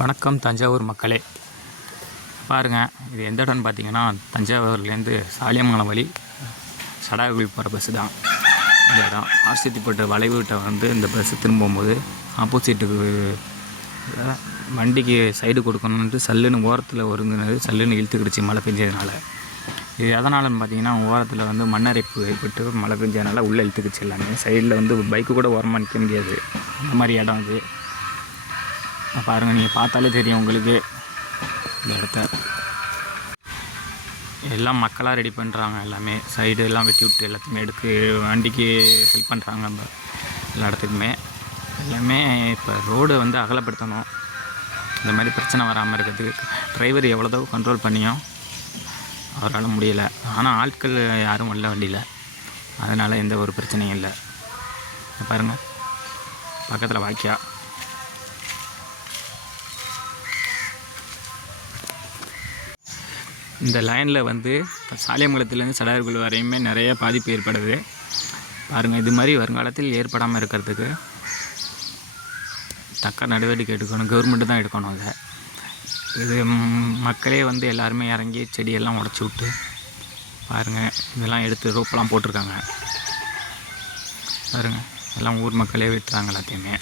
வணக்கம் தஞ்சாவூர் மக்களே. பாருங்கள், இது எந்த இடம்னு பார்த்தீங்கன்னா தஞ்சாவூர்லேருந்து சாலியமங்கலம் வழி சடாகுழி போகிற பஸ்ஸு தான் இந்த இடம். ஆசித்திப்பட்ட வளைவுகிட்ட வந்து இந்த பஸ்ஸு திரும்பும்போது ஆப்போசிட்டுக்கு வண்டிக்கு சைடு கொடுக்கணுன்ட்டு சல்லுன்னு ஓரத்தில் ஒருங்கினது சல்லுன்னு இழுத்துக்கிடுச்சு மழை பெஞ்சதுனால. இது எதனாலன்னு பார்த்தீங்கன்னா ஓரத்தில் வந்து மண்ணரைப்பு ஏற்பட்டு மழை பெஞ்சதுனால உள்ளே இழுத்துக்கிச்சு எல்லாமே. சைடில் வந்து பைக்கு கூட ஓரமாக நிற்க முடியாது, அந்த மாதிரி இடம் அது. பாருங்கள், நீங்கள் பார்த்தாலே தெரியும் உங்களுக்கு இந்த இடத்த. எல்லாம் மக்களாக ரெடி பண்ணுறாங்க, எல்லாமே சைடு எல்லாம் வெட்டி விட்டு எல்லாத்தையுமே எடுத்து வண்டிக்கு ஹெல்ப் பண்ணுறாங்க. எல்லா இடத்துக்குமே எல்லாமே இப்போ ரோடு வந்து அகலப்படுத்தணும், இந்த மாதிரி பிரச்சனை வராமல் இருக்கிறதுக்கு. டிரைவர் எவ்வளோதோ கண்ட்ரோல் பண்ணியும் அவரால் முடியலை. ஆனால் ஆட்கள் யாரும் வரல வண்டியில், அதனால் எந்த ஒரு பிரச்சனையும் இல்லை. பாருங்கள், பக்கத்தில் வாய்க்கா. இந்த லைனில் வந்து சாலியமங்கலத்துலேருந்து சடாகுழி வரையுமே நிறைய பாதிப்பு ஏற்படுது. பாருங்கள், இது மாதிரி வருங்காலத்தில் ஏற்படாமல் இருக்கிறதுக்கு தக்க நடவடிக்கை எடுக்கணும், கவர்மெண்ட்டு தான் எடுக்கணும். அதை இது மக்களே வந்து எல்லாருமே இறங்கி செடியெல்லாம் உடச்சி விட்டு பாருங்கள், இதெல்லாம் எடுத்து ரோப்பெல்லாம் போட்டிருக்காங்க. பாருங்கள், எல்லாம் ஊர் மக்களே விட்டுறாங்க எல்லாத்தையுமே.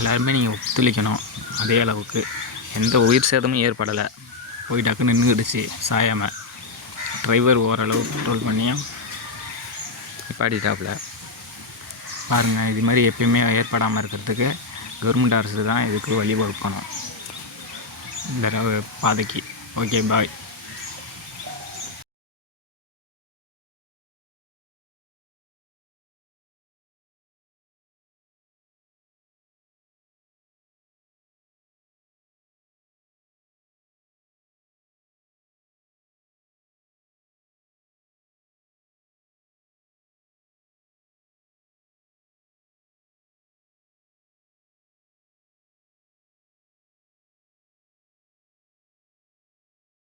எல்லாருமே நீங்கள் ஒத்துழைக்கணும். அதே அளவுக்கு எந்த உயிர் சேதமும் ஏற்படலை, போய் டக்குன்னு நின்றுடுச்சு சாயாமல். டிரைவர் ஓரளவு கண்ட்ரோல் பண்ணியும் நிப்பாட்டிட்டாப்புல. பாருங்கள், இது மாதிரி எப்பயுமே ஏற்படாமல் இருக்கிறதுக்கு கவர்மெண்ட் அரசு தான் இதுக்கு வழிவகுக்கணும், இந்த பாதைக்கு. ஓகே, பாய்.